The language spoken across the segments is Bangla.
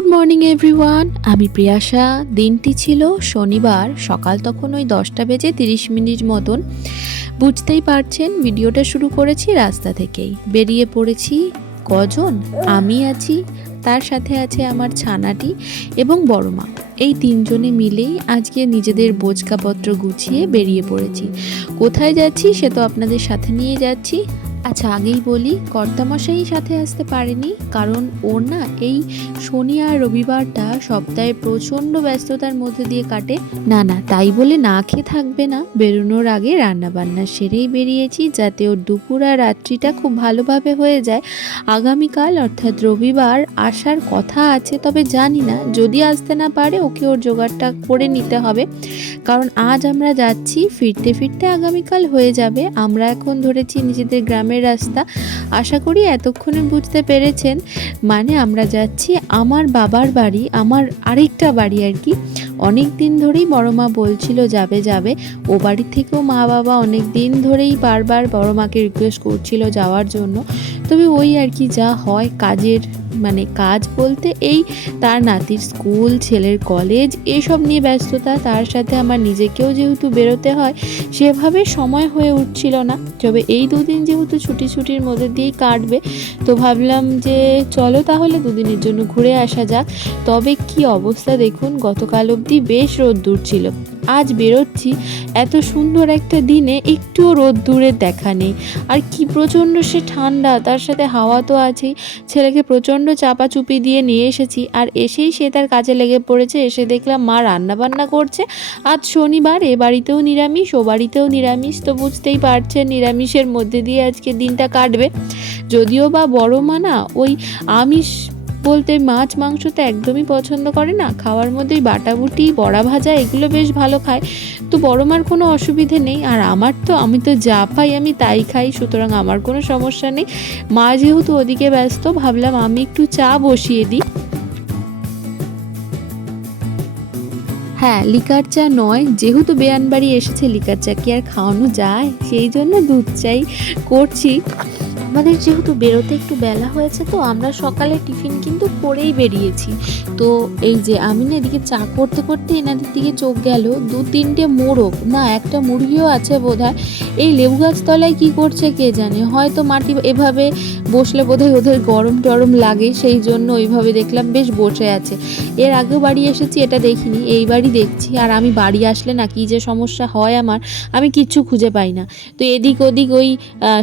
Good morning everyone. আমি প্রিয়াশা। দিনটি ছিল শনিবার, সকাল তখন ওই 10টা বেজে 30 মিনিট মতন। বুঝতেই পারছেন ভিডিওটা শুরু করেছি রাস্তা থেকেই। বেরিয়ে পড়েছি কজন, আমি আছি, তার সাথে আছে আমার ছানাটি এবং বড় মা। এই তিনজনে মিলেই আজকে নিজেদের বোঝকাপত্র গুছিয়ে বেরিয়ে পড়েছি। কোথায় যাচ্ছি সে তো আপনাদের সাথে নিয়ে যাচ্ছি। আচ্ছা, আগেই বলি, কর্তামশাই সাথে আসতে পারেনি, কারণ ওর না এই শনি আর রবিবারটা সপ্তাহে প্রচণ্ড ব্যস্ততার মধ্যে দিয়ে কাটে। না, তাই বলে না খেয়ে থাকবে না। বেরোনোর আগে রান্নাবান্না সেরেই বেরিয়েছি, যাতে ওর দুপুর আর রাত্রিটা খুব ভালোভাবে হয়ে যায়। আগামীকাল অর্থাৎ রবিবার আসার কথা আছে, তবে জানি না, যদি আসতে না পারে ওকে ওর জোগাড়টা করে নিতে হবে, কারণ আজ আমরা যাচ্ছি, ফিরতে ফিরতে আগামীকাল হয়ে যাবে। আমরা এখন ধরেছি নিজেদের গ্রামের রাস্তা। আশা করি এতক্ষণে বুঝতে পেরেছেন, মানে আমরা যাচ্ছি আমার বাবার বাড়ি, আমার আরেকটা বাড়ি আর কি। অনেক দিন ধরেই বড় মা বলছিল যাবে, ও বাড়ি থেকেও মা বাবা অনেক দিন ধরেই বারবার বড় মাকে রিকোয়েস্ট করছিল যাওয়ার জন্য। তবে ওই আর কি, যা হয় কাজের, মানে কাজ বলতে এই তার নাতির স্কুল, ছেলের কলেজ, এসব নিয়ে ব্যস্ততা, তার সাথে আমার নিজেকেও যেহেতু বেরোতে হয়, সেভাবে সময় হয়ে উঠছিল না। তবে এই দুদিন যেহেতু ছুটির মধ্যে দিয়েই কাটবে, তো ভাবলাম যে চলো তাহলে দুদিনের জন্য ঘুরে আসা যাক। তবে কি অবস্থা দেখুন, গতকাল অবধি বেশ রোদ্দুর ছিল, আজ বেরোচ্ছি এত সুন্দর একটা দিনে একটুও রোদ্দুরের দেখা নেই। আর কি প্রচণ্ড সে ঠান্ডা, তার সাথে হাওয়া তো আছেই। ছেলেকে প্রচণ্ড চাপাচুপি দিয়ে নিয়ে এসেছি, আর এসেই সে তার কাজে লেগে পড়েছে। এসে দেখলাম মা রান্নাবান্না করছে। আজ শনিবার, এ বাড়িতেও নিরামিষ, ও বাড়িতেও নিরামিষ, তো বুঝতেই পারছেন নিরামিষের মধ্যে দিয়ে আজকে দিনটা কাটবে। যদিও বা বড় মা না ওই আমিষ বলতে মাছ মাংস তো একদমই পছন্দ করে না, খাওয়ার মধ্যেই বাটাবুটি, বড়া ভাজা এগুলো বেশ ভালো খায়, তো বড় মার কোনো অসুবিধে নেই। আর আমি তো যা পাই আমি তাই খাই, সুতরাং আমার কোনো সমস্যা নেই। মা যেহেতু ওদিকে ব্যস্ত, ভাবলাম আমি একটু চা বসিয়ে দিই। হ্যাঁ, লিকার চা নয়, যেহেতু বেয়ানবাড়ি এসেছে লিকার চা কি আর খাওয়ানো যায়, সেই জন্য দুধ চাই করছি। আমাদের যেহেতু বেরোতে একটু বেলা হয়েছে, তো আমরা সকালে টিফিন কিন্তু করেই বেরিয়েছি। তো এই যে আমি না এদিকে চা করতে করতে এনাদের দিকে চোখ গেল, 2-3টে মোরগ, না একটা মুরগিও আছে বোধহয়, এই লেবু গাছ তলায় কী করছে কে জানে। হয়তো মাটি এভাবে বসলে বোধহয় ওদের গরম টরম লাগে, সেই জন্য ওইভাবে দেখলাম বেশ বসে আছে। এর আগেও বাড়ি এসেছি, এটা দেখিনি, এই বাড়ি দেখছি। আর আমি বাড়ি আসলে না কী যে সমস্যা হয় আমার, আমি কিচ্ছু খুঁজে পাই না। তো এদিক ওদিক ওই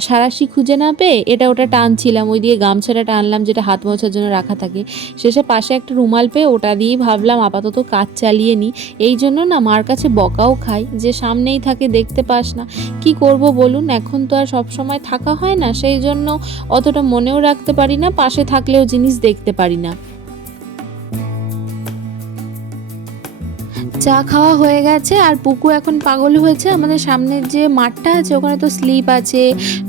সাঁড়াশি খুঁজে না পেয়ে এটা ওটা টানছিলাম, ওই দিয়ে গামছাটা টানলাম যেটা হাত মোছার জন্য রাখা থাকে, শেষে পাশে একটা রুমাল পেয়ে ওটা দিয়েই ভাবলাম আপাতত কাজ চালিয়ে নিই। এই জন্য না মার কাছে বকাও খাই যে সামনেই থাকে দেখতে পাস না। কি করব বলুন, এখন তো আর সব সময় থাকা হয় না, সেই জন্য অতটা মনেও রাখতে পারি না, পাশে থাকলেও জিনিস দেখতে পারি না। চা খাওয়া হয়ে গেছে, আর পুকু এখন পাগল হয়েছে। আমাদের সামনের যে মাঠটা আছে ওখানে তো স্লিপ আছে,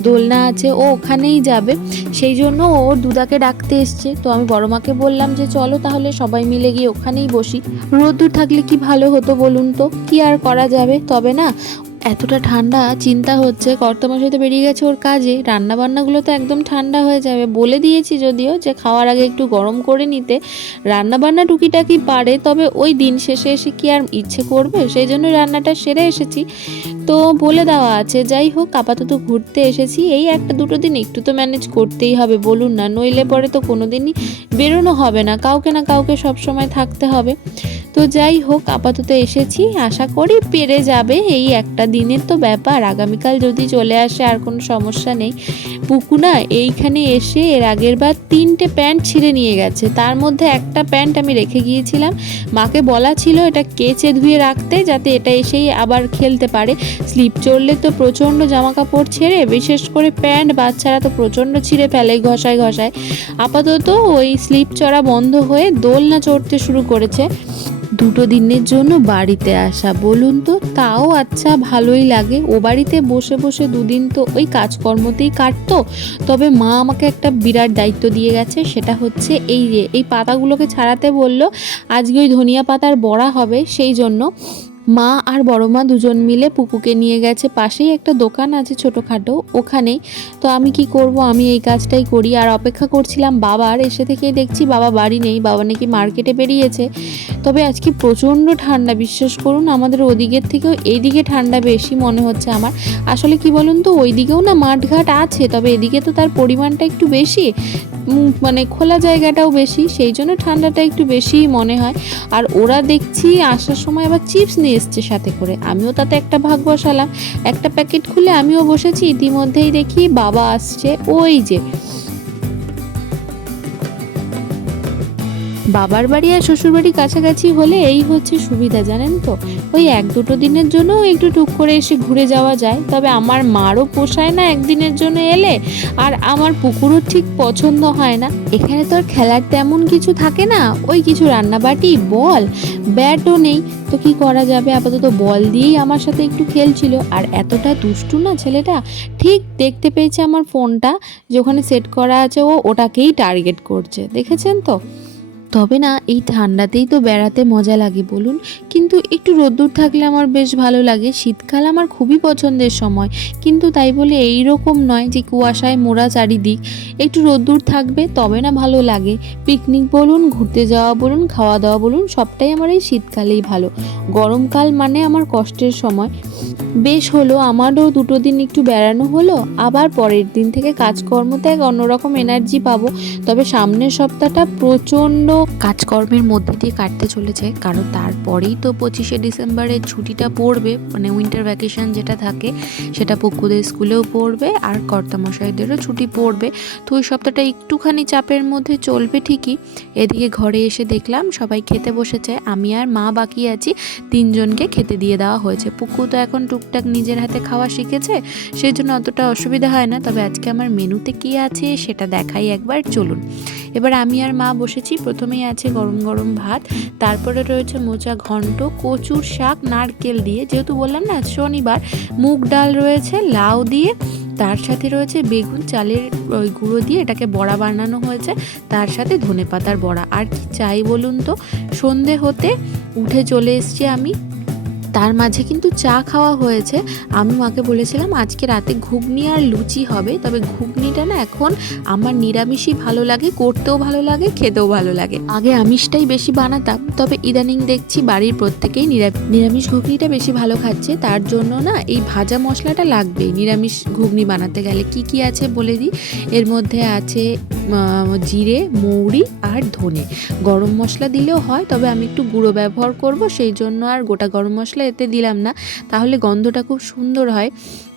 দোলনা আছে, ও ওখানেই যাবে, সেই জন্য ওর দুদাকে ডাকতে এসছে। তো আমি বড় মাকে বললাম যে চলো তাহলে সবাই মিলে গিয়ে ওখানেই বসি। রোদ্দুর থাকলে কি ভালো হতো বলুন তো, কি আর করা যাবে। তবে না এতটা ঠান্ডা, চিন্তা হচ্ছে, কর্তামশাই তো বেরিয়ে গেছে ওর কাজে, রান্নাবান্নাগুলো তো একদম ঠান্ডা হয়ে যাবে। বলে দিয়েছি যদিও যে খাওয়ার আগে একটু গরম করে নিতে, রান্নাবান্না টুকিটাকি পারে, তবে ওই দিন শেষে এসে কি আর ইচ্ছে করবে, সেই জন্য রান্নাটা সেরে এসেছি, তো বলে দেওয়া আছে। যাই হোক, আপাতত ঘুরতে এসেছি, এই 1-2 দিন একটু তো ম্যানেজ করতেই হবে বলুন না, নইলে পরে তো কোনো দিনই বেরোনো হবে না, কাউকে না কাউকে সবসময় থাকতে হবে। তো যাই হোক, আপাতত এসেছি, আশা করি পেরে যাবে, এই একটা দিনের তো ব্যাপার, আগামীকাল যদি চলে আসে আর কোনো সমস্যা নেই। পুকু না এইখানে এসে এর আগের বার 3টে প্যান্ট ছিঁড়ে নিয়ে গেছে, তার মধ্যে একটা প্যান্ট আমি রেখে গিয়েছিলাম, মাকে বলা ছিল এটা কেচে ধুয়ে রাখতে, যাতে এটা এসেই আবার খেলতে পারে। স্লিপ চড়লে তো প্রচণ্ড জামা কাপড় ছেড়ে, বিশেষ করে প্যান্ট বাচ্চারা তো প্রচণ্ড ছিঁড়ে ফেলে ঘষায়। আপাতত ওই স্লিপ চড়া বন্ধ হয়ে দোলনা চড়তে শুরু করেছে। 2 দিনের জন্য বাড়িতে আসা বলুন তো, তাও আচ্ছা ভালোই লাগে। ও বাড়িতে বসে বসে 2 দিন তো ওই কাজকর্মতেই কাটতো। তবে মা আমাকে একটা বিরাট দায়িত্ব দিয়ে গেছে, সেটা হচ্ছে এই পাতাগুলোকে ছাড়াতে বলল। আজকে ওই ধনিয়া পাতার বড়া হবে, সেই জন্য মা আর বড় মা দুজন মিলে পুকুকে নিয়ে গেছে, পাশেই একটা দোকান আছে ছোটোখাটো, ওখানেই। তো আমি কি করব, আমি এই কাজটাই করি আর অপেক্ষা করছিলাম বাবার। এসে থেকেই দেখছি বাবা বাড়ি নেই, বাবা নাকি মার্কেটে বেরিয়েছে। তবে আজকে প্রচণ্ড ঠান্ডা, বিশ্বাস করুন আমাদের ওদিকের থেকেও এইদিকে ঠান্ডা বেশি মনে হচ্ছে আমার। আসলে কি বলুন তো, ওইদিকেও না মাঠঘাট আছে, তবে এদিকে তো তার পরিমাণটা একটু বেশি, মানে খোলা জায়গাটাও বেশি, সেই জন্য ঠান্ডাটা একটু বেশিই মনে হয়। আর ওরা দেখছি আসার সময় আবার চিপস নিয়ে এসছে সাথে করে, আমিও তাতে একটা ভাগ বসালাম, একটা প্যাকেট খুলে আমিও বসেছি। ইতিমধ্যেই দেখি বাবা আসছে, ওই যে বাবার বাড়ি আর শ্বশুর বাড়ি কাছাকাছি হলে এই হচ্ছে সুবিধা, জানেন তো। ওই 1-2 দিনের জন্য একটু টুক করে এসে ঘুরে যাওয়া যায়। তবে আমার মারও পোষায় না একদিনের জন্য এলে, আর আমার পুকুরও ঠিক পছন্দ হয় না। এখানে তো আর খেলার তেমন কিছু থাকে না, ওই কিছু রান্নাবাটি, বল, ব্যাটও নেই। তো কি করা যাবে, আপাতত বল দিয়েই আমার সাথে একটু খেলছিল। আর এতটা দুষ্টু না ছেলেটা, ঠিক দেখতে পেয়েছে আমার ফোনটা যেখানে সেট করা আছে, ও ওটাকেই টার্গেট করছে, দেখেছেন তো। তবে না এই ঠান্ডাতেই তো বেড়াতে মজা লাগে বলুন, কিন্তু একটু রোদ্দুর থাকলে আমার বেশ ভালো লাগে। শীতকাল আমার খুবই পছন্দের সময়, কিন্তু তাই বলে এই রকম নয় যে কুয়াশায় মোড়া চারিদিক। একটু রোদ্দুর থাকবে তবে না ভালো লাগে। পিকনিক বলুন, ঘুরতে যাওয়া বলুন, খাওয়া দাওয়া বলুন, সবটাই আমার এই শীতকালেই ভালো। গরমকাল মানে আমার কষ্টের সময়। বেশ হলো আমারও 2 দিন একটু বেড়ানো হলো, আবার পরের দিন থেকে কাজকর্মতে এক অন্যরকম এনার্জি পাবো। তবে সামনের সপ্তাহটা প্রচণ্ড কাজকর্মের মধ্যে দিয়ে কাটতে চলেছে, কারণ তারপরেই তো 25শে ডিসেম্বরের ছুটিটা পড়বে, মানে উইন্টার ভ্যাকেশন যেটা থাকে সেটা পুকুদের স্কুলেও পড়বে আর কর্তামশাইদেরও ছুটি পড়বে। তো ওই সপ্তাহটা একটুখানি চাপের মধ্যে চলবে ঠিকই। এদিকে ঘরে এসে দেখলাম সবাই খেতে বসেছে, আমি আর মা বাকি আছি। 3 জনকে খেতে দিয়ে দেওয়া হয়েছে। পুকু তো এখন টুকটাক নিজের হাতে খাওয়া শিখেছে, সেই জন্য অতটা অসুবিধা হয় না। তবে আজকে আমার মেনুতে কী আছে সেটা দেখাই একবার, চলুন। এবার আমি আর মা বসেছি। প্রথমেই আছে গরম গরম ভাত, তারপরে রয়েছে মোচা ঘন্ট, কচুর শাক নারকেল দিয়ে, যেহেতু বললাম না শনিবার, মুগ ডাল রয়েছে লাউ দিয়ে, তার সাথে রয়েছে বেগুন চালের ওই গুঁড়ো দিয়ে এটাকে বড়া বানানো হয়েছে, তার সাথে ধনেপাতার বড়া। আর কি চাই বলুন তো। সন্ধে হতে উঠে চলে এসেছি আমি, তার মাঝে কিন্তু চা খাওয়া হয়েছে। আমি মাকে বলেছিলাম আজকে রাতে ঘুগনি আর লুচি হবে, তবে ঘুগনিটা না এখন আমার নিরামিষই ভালো লাগে, করতেও ভালো লাগে, খেতেও ভালো লাগে। আগে আমিষটাই বেশি বানাতাম, তবে ইদানিং দেখছি বাড়ির প্রত্যেকেই নিরামিষ ঘুগনিটা বেশি ভালো খাচ্ছে। তার জন্য না এই ভাজা মশলাটা লাগবেই নিরামিষ ঘুগনি বানাতে গেলে। কি কি আছে বলে দিই, এর মধ্যে আছে জিরে, মৌরি আর ধনে। গরম মশলা দিলেও হয়, তবে আমি একটু গুঁড়ো ব্যবহার করব, সেই জন্য আর গোটা গরম মশলা এতে দিলাম না, তাহলে গন্ধটা খুব সুন্দর হয়।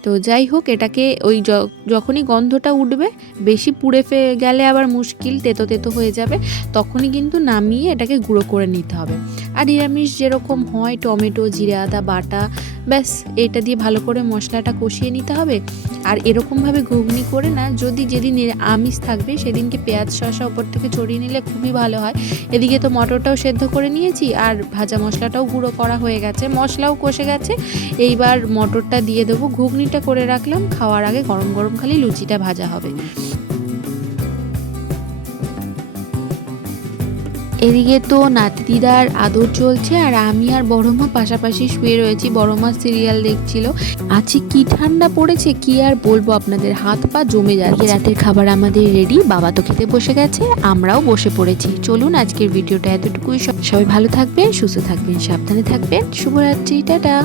তো যাই হোক, এটাকে ওই যখনই গন্ধটা উঠবে, বেশি পুড়ে গেলে আবার মুশকিল, তেতো তেতো হয়ে যাবে, তখনই কিন্তু নামিয়ে এটাকে গুঁড়ো করে নিতে হবে। আর নিরামিষ যেরকম হয় টমেটো, জিরে, আদা বাটা, ব্যাস এটা দিয়ে ভালো করে মশলাটা কষিয়ে নিতে হবে। আর এরকমভাবে ঘুগনি করে না, যদি যেদিন আমিষ থাকবে সেদিনকে পেঁয়াজ শসা ওপর থেকে ছড়িয়ে নিলে খুবই ভালো হয়। এদিকে তো মটরটাও সেদ্ধ করে নিয়েছি, আর ভাজা মশলাটাও গুঁড়ো করা হয়ে গেছে, মশলাও কষে গেছে। এইবার মটরটা দিয়ে দেবো, ঘুগনিটা করে রাখলাম, খাওয়ার আগে গরম গরম খালি লুচিটা ভাজা হবে। এদিকে তো নাতি দিদার আদর চলছে, আর আমি আর বড় মা পাশাপাশি শুয়ে রয়েছি। বড় মা সিরিয়াল দেখছিল। আজকে কি ঠান্ডা পড়েছে, কি আর বলবো আপনাদের, হাত পা জমে যাচ্ছে। রাতের খাবার আমাদের রেডি, বাবা তো খেতে বসে গেছে, আমরাও বসে পড়েছি। চলুন আজকের ভিডিওটা এতটুকুই। সবাই ভালো থাকবেন, সুস্থ থাকবেন, সাবধানে থাকবেন। শুভরাত্রি, টাটা।